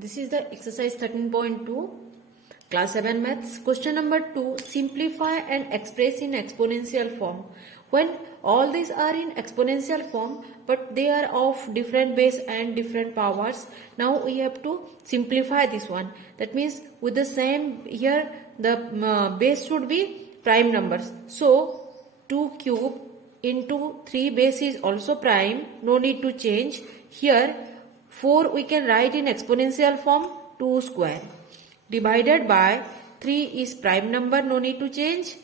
This is the exercise 13.2, class 7 maths. Question number 2, simplify and express in exponential form. When all these are in exponential form, but they are of different base and different powers, now we have to simplify this one. That means with the same, here the base should be prime numbers. So 2 cube into 3 base is also prime, no need to change. Here 4 we can write in exponential form, 2 square divided by 3 is prime number, no need to change.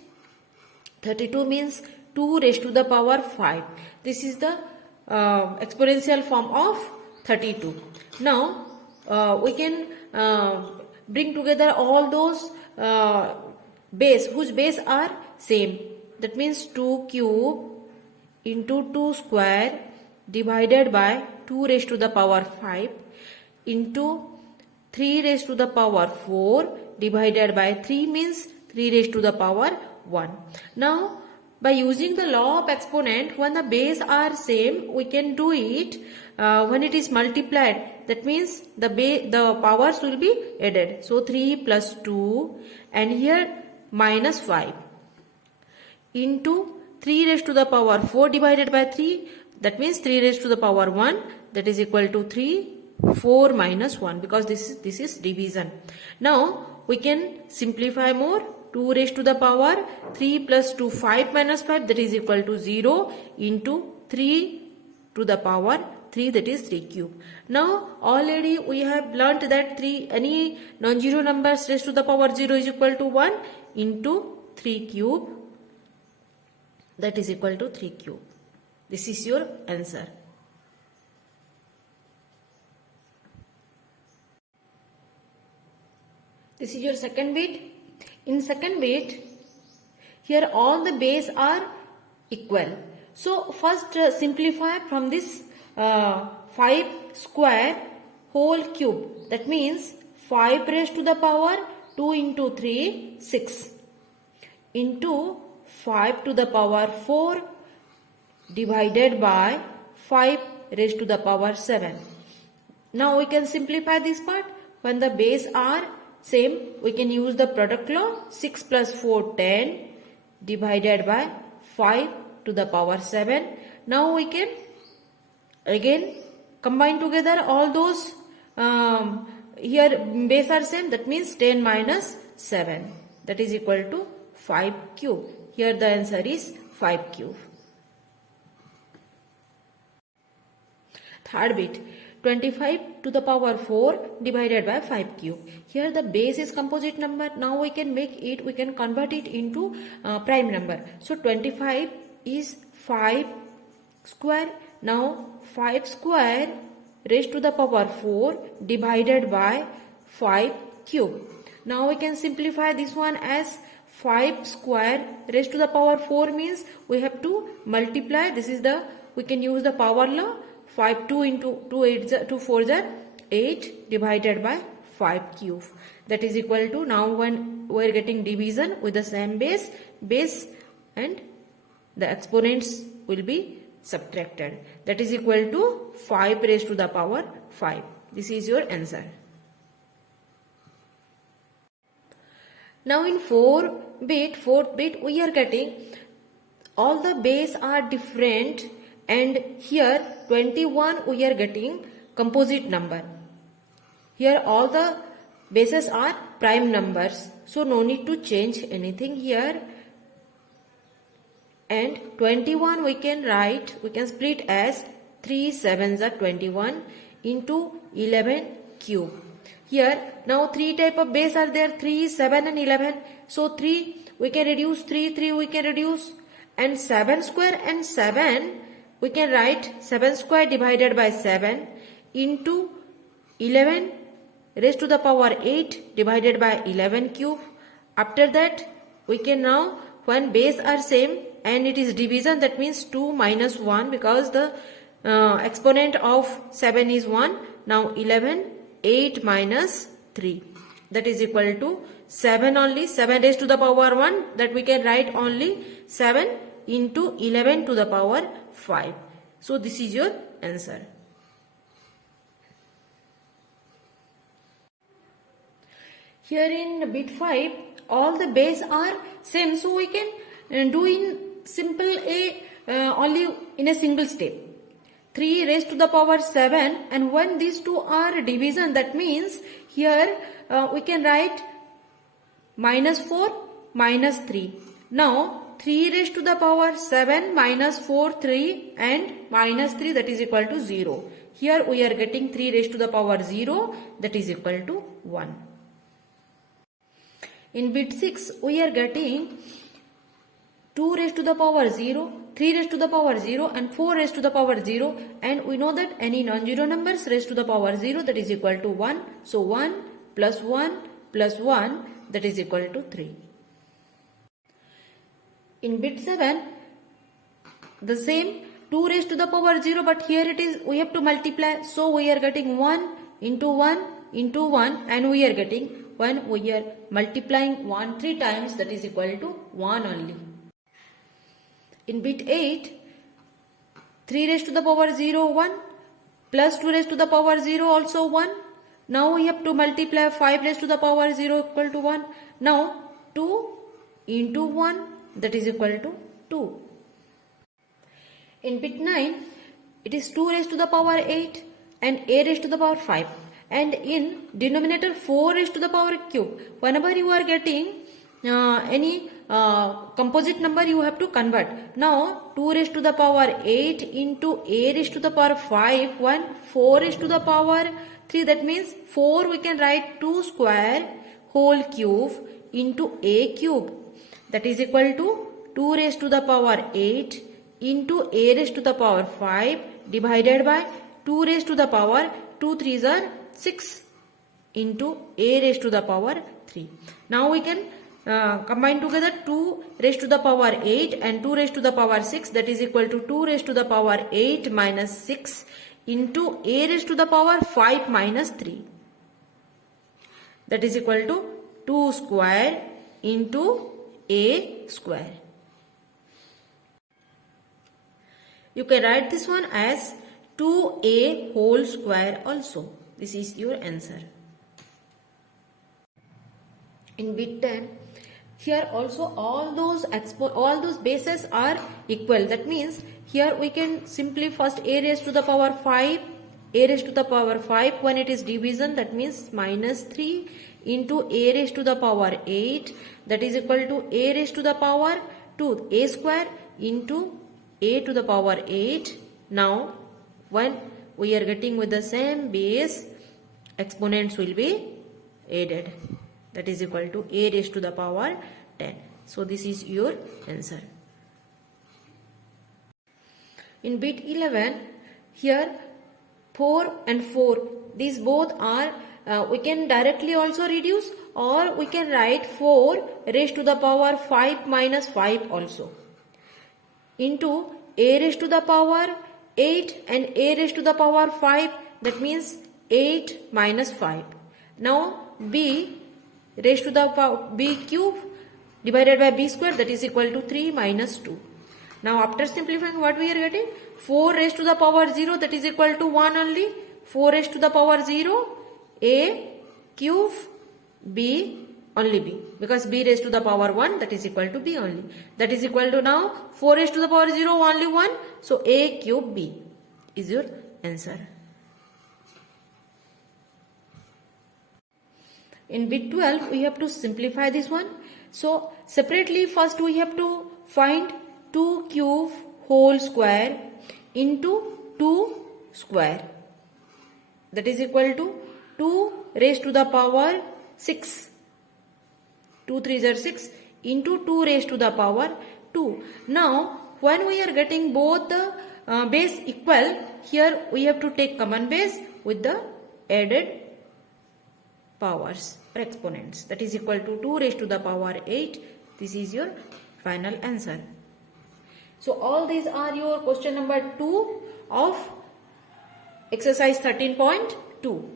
32 means 2 raised to the power 5. This is the exponential form of 32. Now we can bring together all those base whose base are same. That means 2 cube into 2 square divided by 2 raised to the power 5 into 3 raised to the power 4 divided by 3 means 3 raised to the power 1. Now by using the law of exponent, when the base are same, we can do it when it is multiplied. That means the powers will be added. So 3 plus 2 and here minus 5 into 3 raised to the power 4 divided by 3, that means 3 raised to the power 1, that is equal to 3, 4 minus 1, because this is division. Now we can simplify more. 2 raised to the power 3 plus 2, 5 minus 5, that is equal to 0 into 3 to the power 3, that is 3 cube. Now already we have learnt that any non-zero numbers raised to the power 0 is equal to 1 into 3 cube, that is equal to 3 cube. This is your answer. This is your second bit. In second bit, here all the base are equal. So first simplify from this 5 square whole cube. That means 5 raised to the power 2 into 3, 6 into 5 to the power 4 divided by 5 raised to the power 7. Now we can simplify this part. When the base are same, we can use the product law. 6 plus 4, 10 divided by 5 to the power 7. Now we can again combine together all those here base are same, that means 10 minus 7, that is equal to 5 cube. Here the answer is 5 cube. Third bit, 25 to the power 4 divided by 5 cube. Here the base is composite number. Now we can convert it into prime number. So 25 is 5 square. Now 5 square raised to the power 4 divided by 5 cube. Now we can simplify this one as 5 square raised to the power 4 means we have to multiply. We can use the power law. 5 2 into 2 4 is 8 divided by 5 cube. That is equal to, now when we are getting division with the same base and the exponents will be subtracted. That is equal to 5 raised to the power 5. This is your answer. Now in fourth bit we are getting all the base are different, and here 21 we are getting composite number. Here all the bases are prime numbers, so no need to change anything here. And 21 we can split as 3 7s are 21 into 11 cube. Here now 3 type of base are there, 3, 7 and 11. So 3 we can reduce, 3 we can reduce, and 7 square and 7 we can write 7 square divided by 7 into 11 raised to the power 8 divided by 11 cube. After that we can now, when base are same and it is division, that means 2 minus 1, because the exponent of 7 is 1. Now 11, 8 minus 3, that is equal to 7 only. 7 raised to the power 1, that we can write only 7 into 11 to the power 5. So this is your answer. Here in bit 5, all the base are same, so we can do in simple A only in a single step. 3 raised to the power 7, and when these two are division, that means here we can write -4 -3. Now 3 raised to the power 7 minus 4 3 and -3, that is equal to 0. Here we are getting 3 raised to the power 0, that is equal to 1. In bit 6 we are getting 2 raised to the power 0, 3 raised to the power 0 and 4 raised to the power 0, and we know that any non-zero numbers raised to the power 0, that is equal to 1. So 1 plus 1 plus 1, that is equal to 3. In bit 7, the same 2 raised to the power 0, but here it is we have to multiply, so we are getting 1 into 1 into 1, and we are getting, when we are multiplying 1 3 times, that is equal to 1 only. In bit 8, 3 raised to the power 0 1 plus 2 raised to the power 0 also 1. Now we have to multiply 5 raised to the power 0 equal to 1. Now 2 into 1, that is equal to 2. In bit 9, it is 2 raised to the power 8 and a raised to the power 5. And in denominator 4 raised to the power cube. Whenever you are getting any composite number, you have to convert. Now 2 raised to the power 8 into a raised to the power 5, 1, 4 raised to the power 3, that means 4 we can write 2 square whole cube into a cube, that is equal to 2 raised to the power 8 into a raised to the power 5 divided by 2 raised to the power 2 3s are 6 into a raised to the power 3. Now we can combine together 2 raised to the power 8 and 2 raised to the power 6, that is equal to 2 raised to the power 8 minus 6 into a raised to the power 5 minus 3, that is equal to 2 square into a square. You can write this one as 2a whole square also. This is your answer. In bit 10, here also all those bases are equal. That means here we can simply first a raised to the power 5, a raised to the power 5 when it is division, that means minus 3 into a raised to the power 8, that is equal to a raised to the power 2, a square into a to the power 8. Now when we are getting with the same base, exponents will be added, that is equal to a raised to the power 10. So this is your answer. In bit 11, here 4 and 4, these both are we can directly also reduce, or we can write 4 raised to the power 5 minus 5 also into a raised to the power 8 and a raised to the power 5, that means 8 minus 5. Now b raised to the power b cube divided by b square, that is equal to 3 minus 2. Now after simplifying, what we are getting? 4 raised to the power 0, that is equal to 1 only. 4 raised to the power 0, a cube, b only b, because b raised to the power 1, that is equal to b only. That is equal to now 4 raised to the power 0 only 1, so a cube b is your answer. In bit 12, we have to simplify this one. So separately first we have to find 2 cube whole square into 2 square, that is equal to 2 raised to the power 6. 2 3s are 6 into 2 raised to the power 2. Now when we are getting both the base equal, here we have to take common base with the added powers or exponents, that is equal to 2 raised to the power 8. This is your final answer. So all these are your question number 2 of exercise 13.2.